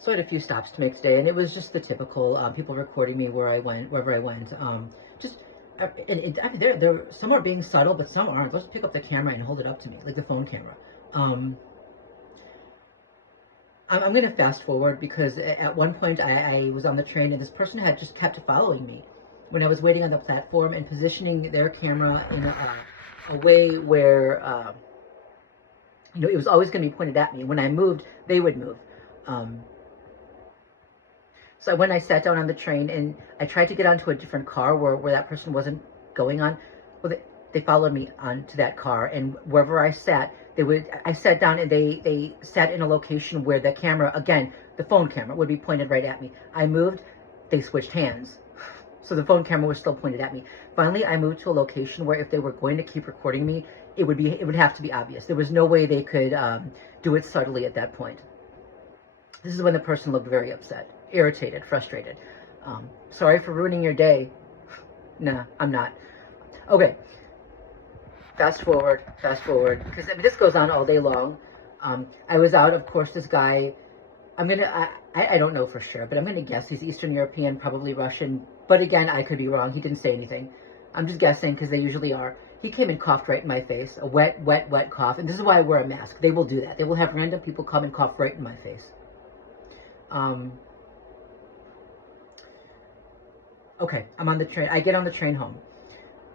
So I had a few stops to make today, and it was just the typical people recording me wherever I went. Just I mean, they're some are being subtle, but some aren't. Let's pick up the camera and hold it up to me, like the phone camera. I'm going to fast forward because at one point I was on the train and this person had just kept following me when I was waiting on the platform and positioning their camera in a way where it was always going to be pointed at me. When I moved, they would move. So when I sat down on the train and I tried to get onto a different car where that person wasn't going on, well, they followed me onto that car, and wherever I sat, I sat down and they sat in a location where the camera, again, the phone camera would be pointed right at me. I moved, they switched hands. So the phone camera was still pointed at me. Finally, I moved to a location where if they were going to keep recording me, it would have to be obvious. There was no way they could do it subtly at that point. This is when the person looked very upset, irritated, frustrated. Sorry for ruining your day. Nah, I'm not. Okay. Fast forward, because I mean, this goes on all day long. I was out, of course, this guy, I don't know for sure, but I'm going to guess he's Eastern European, probably Russian. But again, I could be wrong. He didn't say anything. I'm just guessing because they usually are. He came and coughed right in my face, a wet cough. And this is why I wear a mask. They will do that. They will have random people come and cough right in my face. Okay, I'm on the train. I get on the train home.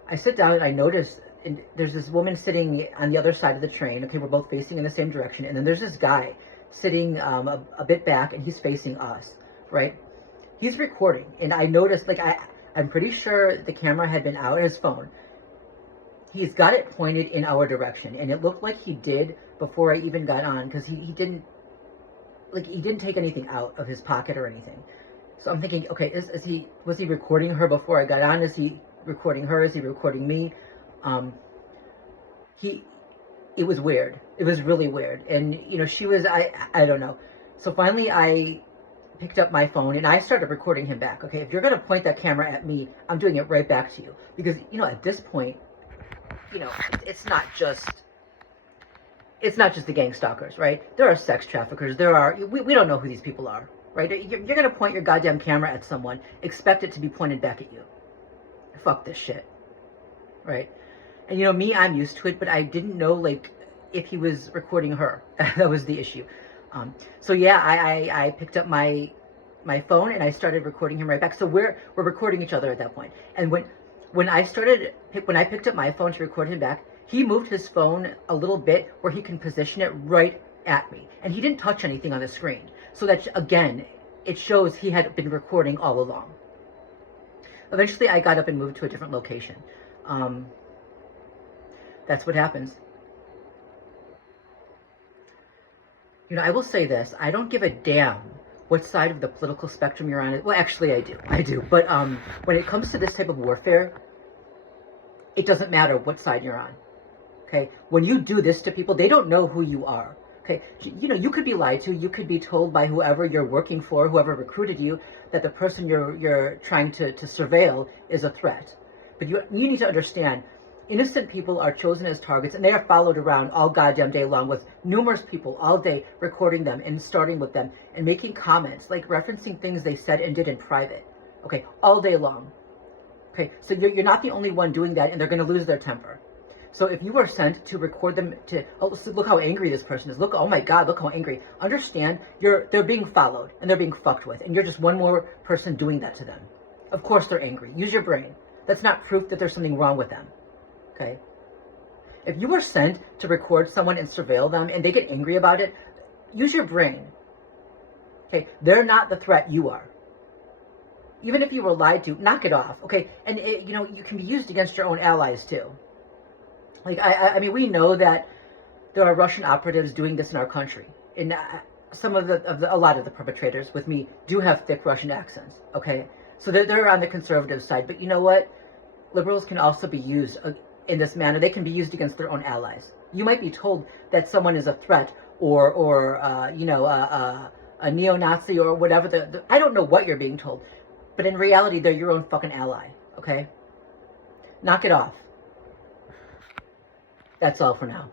I sit down and I notice and there's this woman sitting on the other side of the train. Okay, we're both facing in the same direction. And then there's this guy sitting a bit back and he's facing us, right? He's recording. And I noticed, like, I'm pretty sure the camera had been out, his phone. He's got it pointed in our direction. And it looked like he did before I even got on because he didn't take anything out of his pocket or anything. So I'm thinking, okay, was he recording her before I got on? Is he recording her? Is he recording me? It was weird. It was really weird. And, she was, I don't know. So finally I picked up my phone and I started recording him back. Okay, if you're going to point that camera at me, I'm doing it right back to you. Because, at this point, it's not just the gang stalkers, right? There are sex traffickers. We don't know who these people are, right? You're going to point your goddamn camera at someone, expect it to be pointed back at you. Fuck this shit, right? And me, I'm used to it, but I didn't know, like, if he was recording her. That was the issue. So yeah, I picked up my phone and I started recording him right back. So we're recording each other at that point. And when I picked up my phone to record him back, he moved his phone a little bit where he can position it right at me. And he didn't touch anything on the screen. So that, again, it shows he had been recording all along. Eventually, I got up and moved to a different location. That's what happens. I will say this. I don't give a damn what side of the political spectrum you're on. Well, actually, I do. I do. But when it comes to this type of warfare, it doesn't matter what side you're on. Okay? When you do this to people, they don't know who you are. Okay? You could be lied to. You could be told by whoever you're working for, whoever recruited you, that the person you're trying to surveil is a threat. But you need to understand, innocent people are chosen as targets, and they are followed around all goddamn day long with numerous people all day recording them and starting with them and making comments, like referencing things they said and did in private. Okay, all day long. Okay, so you're not the only one doing that, and they're going to lose their temper. So if you are sent to record them look how angry this person is. Look, oh my God, look how angry. Understand, they're being followed and they're being fucked with, and you're just one more person doing that to them. Of course they're angry. Use your brain. That's not proof that there's something wrong with them. Okay? If you were sent to record someone and surveil them and they get angry about it, use your brain. Okay? They're not the threat, you are. Even if you were lied to, knock it off. Okay? And you can be used against your own allies too. Like, I mean, we know that there are Russian operatives doing this in our country. And a lot of the perpetrators with me do have thick Russian accents. Okay? So they're on the conservative side. But you know what? Liberals can also be used in this manner. They can be used against their own allies. You might be told that someone is a threat or a neo-Nazi or whatever. I don't know what you're being told. But in reality, they're your own fucking ally. Okay? Knock it off. That's all for now.